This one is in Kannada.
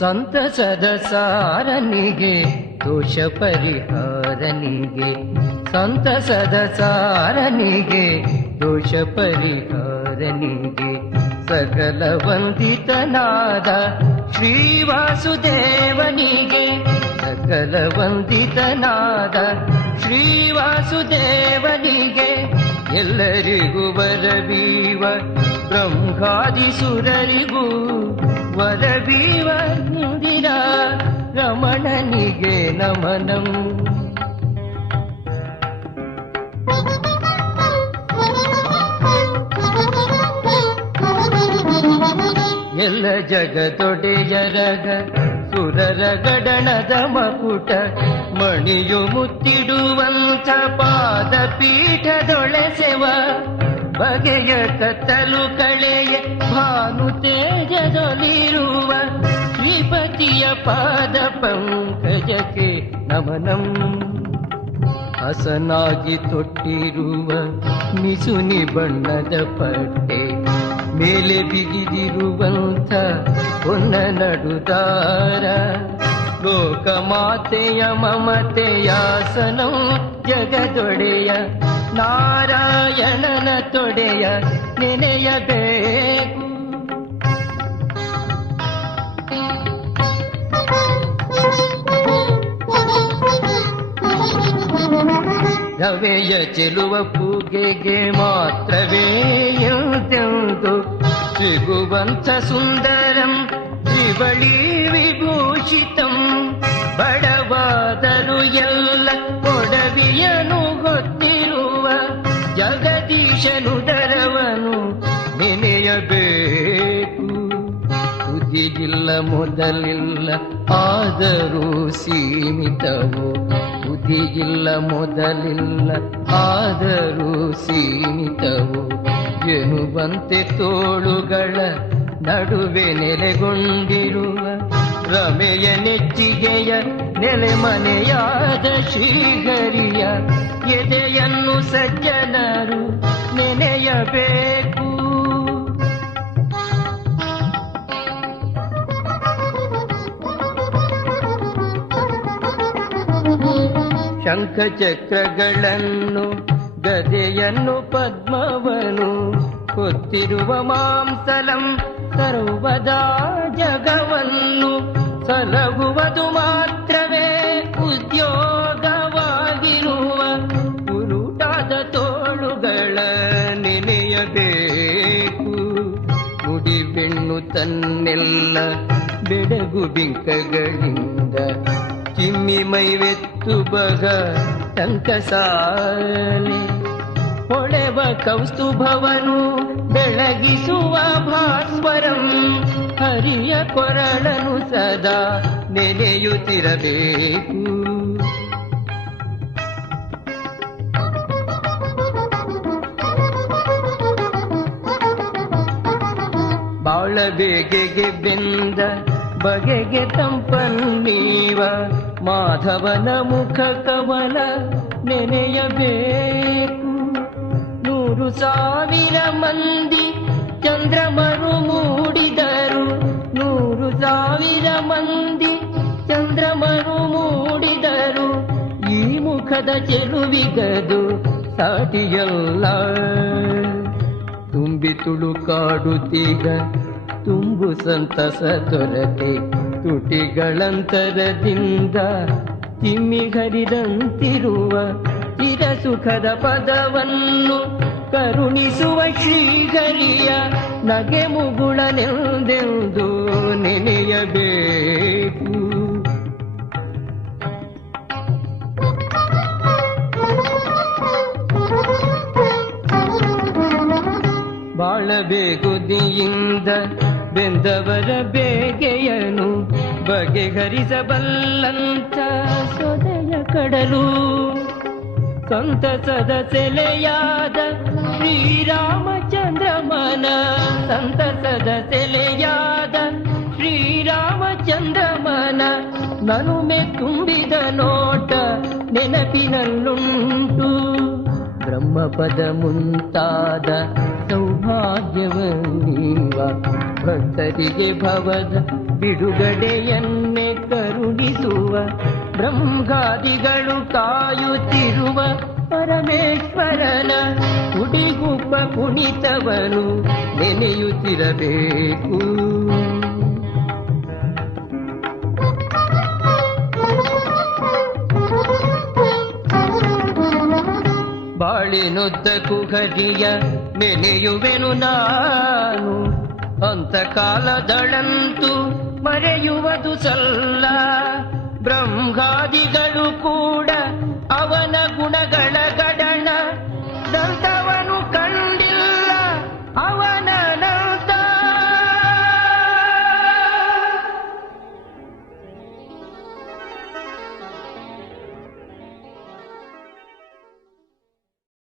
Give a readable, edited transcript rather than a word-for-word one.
ಸಂತಸದ ಸಾರನಿಗೆ ದೋಷ ಪರಿಹಾರನಿಗೆ, ಸಂತಸದ ಸಾರನಿಗೆ ದೋಷ ಪರಿಹಾರನಿಗೆ, ಸಕಲ ವಂದಿತನಾದ ಶ್ರೀ ವಾಸುದೇವನಿಗೆ, ಸಕಲ ವಂದಿತನಾದ ಶ್ರೀ ವಾಸುದೇವನಿಗೆ, ಎಲ್ಲರಿಗೂ ವರವೀವ ಬ್ರಹ್ಮಾದಿಸುರರಿಗೂ ವರವೀವ ಇಂದಿರ ರಮಣನಿಗೆ ನಮನಂ. ಎಲ್ಲ ಜಗದೊಡೆಯರಗ ಸುರರ ಗಡಣದ ಮಕುಟ ಮಣಿಯು ಮುತ್ತಿಡುವಂಥ ಪಾದ ಪೀಠದೊಳೆಸೆವ ಬಗೆಯ ಕತ್ತಲು ಕಳೆಯ ಭಾನು ತೇಜದೊಲಿರುವ ಶ್ರೀಪತಿಯ ಪಾದ ಪಂಕಜಕ್ಕೆ ನಮನಂ. ಹಸನಾಗಿ ತೊಟ್ಟಿರುವ ಮಿಸುನಿ ಬಣ್ಣದ ಪಟ್ಟೆ ಮೇಲೆ ಬಿಗಿದಿರುವಂಥ ಹೊನ್ನ ನಡುದಾರ, ಲೋಕಮಾತೆಯ ಮಮತೆಯಾಸನಂ ಜಗದೊಡೆಯ ನಾರಾಯಣನ ತೊಡೆಯ ನೆನೆಯಬೇಕು. ರವೆಯ ಚೆಲುವ ಪೂಗೆಗೆ ಮಾತ್ರವೇ ಎಂದೆಂದು ಸಿಗುವಂಥ ಸುಂದರಂ ತ್ರಿವಳಿ ವಿಭೂಷಿತಂ, ಬಡವಾದರು ಎಲ್ಲ ಕೊಡವಿಯನು ಗೊತ್ತಿರುವ ಜಗದೀಶನುದರವನು ನೆನೆಯಬೇಕು. ಬುದ್ಧಿಗಿಲ್ಲ ಮೊದಲಿಲ್ಲ ಆದರೂ ಸೀಮಿತವು, ಬುದ್ಧಿಗಿಲ್ಲ ಮೊದಲಿಲ್ಲ ಆದರೂ ಸೀಮಿತವು ಎನ್ನುವಂತೆ ತೋಳುಗಳ ನಡುವೆ ನೆಲೆಗೊಂಡಿರುವ ರಮೆಯ ನೆಚ್ಚಿಗೆಯ ನೆಲೆಮನೆಯಾದ ಶ್ರೀಹರಿಯ ಎದೆಯನ್ನು ಸಜ್ಜನರು ನೆನೆಯಬೇಕು. ಶಂಖಚಕ್ರಗಳನ್ನು ಗದೆಯನ್ನು ಪದ್ಮವನು ಹೊತ್ತಿರುವ ಮಾಂಸಲಂ ಸರ್ವದಾ ಜಗವನ್ನು ಸಲಹುವುದು ಮಾತ್ರವೇ ಉದ್ಯೋಗವಾಗಿರುವ ಉರುಟಾದ ತೋಳುಗಳ ನೆನೆಯಬೇಕು. ಮುಡಿಬೆಣ್ಣು ತನ್ನೆಲ್ಲ ಬೆಡಗು ಬಿಂಕಗಳಿಂದ ಚಿಮ್ಮಿ ಮೈವೆತ್ತು ಬಗ ಟಂಕಸಾಲೆ, ಹೊಳೆವ ಕೌಸ್ತುಭವನು ಬೆಳಗಿಸುವ ಭಾಸ್ವರಂ ಹರಿಯ ಕೊರಳನು ಸದಾ ನೆನೆಯುತ್ತಿರಬೇಕು. ಬಾಳ ಬೇಗೆಗೆ ಬೆಂದ ಬಗೆಗೆ ತಂಪನ್ನೀವ ಮಾಧವನ ಮುಖ ಕಮಲ ನೆನೆಯಬೇಕು. 100,000 ಮಂದಿ ಚಂದ್ರಮರು ಮೂಡಿದರು, 100,000 ಮಂದಿ ಚಂದ್ರಮರು ಮೂಡಿದರು, ಈ ಮುಖದ ಚೆಲುವಿಗದು ಸಾಟಿಯಲ್ಲ. ತುಂಬಿ ತುಳುಕಾಡುತ್ತಿದ್ದ ತುಂಬು ಸಂತಸ ತೊರತೆ ತುಟಿಗಳಂತರದಿಂದ ತಿಮ್ಮಿ ಹರಿದಂತಿರುವ ಚಿರ ಸುಖದ ಪದವನ್ನು ಕರುಣಿಸುವ ಶ್ರೀಹರಿಯ ನಗೆ ಮುಗುಳನೆಂದೆಂದು ನೆನೆಯಬೇಕು. ಬಾಳಬೇಗುದಿಯಿಂದ ಬೆಂದವರ ಬೇಗೆಯನು ಬಗೆಹರಿಸಬಲ್ಲಂಥ ಸೊದೆಯ ಕಡಲು, ಸಂತಸದ ಸೆಲೆಯಾದ ಶ್ರೀರಾಮಚಂದ್ರಮನ, ಸಂತಸದ ಸೆಲೆಯಾದ ಶ್ರೀರಾಮಚಂದ್ರಮನ ನನುಮೆ ತುಂಬಿದ ನೋಟ ನೆನಪಿನಲ್ಲುಂಟು. ಬ್ರಹ್ಮಪದ ಮುಂತಾದ ಸೌ ಭಾಗ್ಯವನ್ನೀವ ಭಕ್ತರಿಗೆ ಭವದ ಬಿಡುಗಡೆಯನ್ನೇ ಕರುಣಿಸುವ ಬ್ರಹ್ಮಾದಿಗಳು ಕಾಯುತ್ತಿರುವ ಪರಮೇಶ್ವರನ ಕುಡಿಗುಪ್ಪ ಕುಣಿತವನು ನೆನೆಯುತ್ತಿರಬೇಕು. ಬಾಳಿನುದ್ದಕ್ಕೂ ಹರಿಯ ನೆನೆಯುವೆನು ನಾನು, ಅಂತಕಾಲದಳಂತೂ ಮರೆಯುವುದು ಸಲ್ಲ. ಬ್ರಹ್ಮಾದಿಗಳು ಕೂಡ ಅವನ ಗುಣಗಳ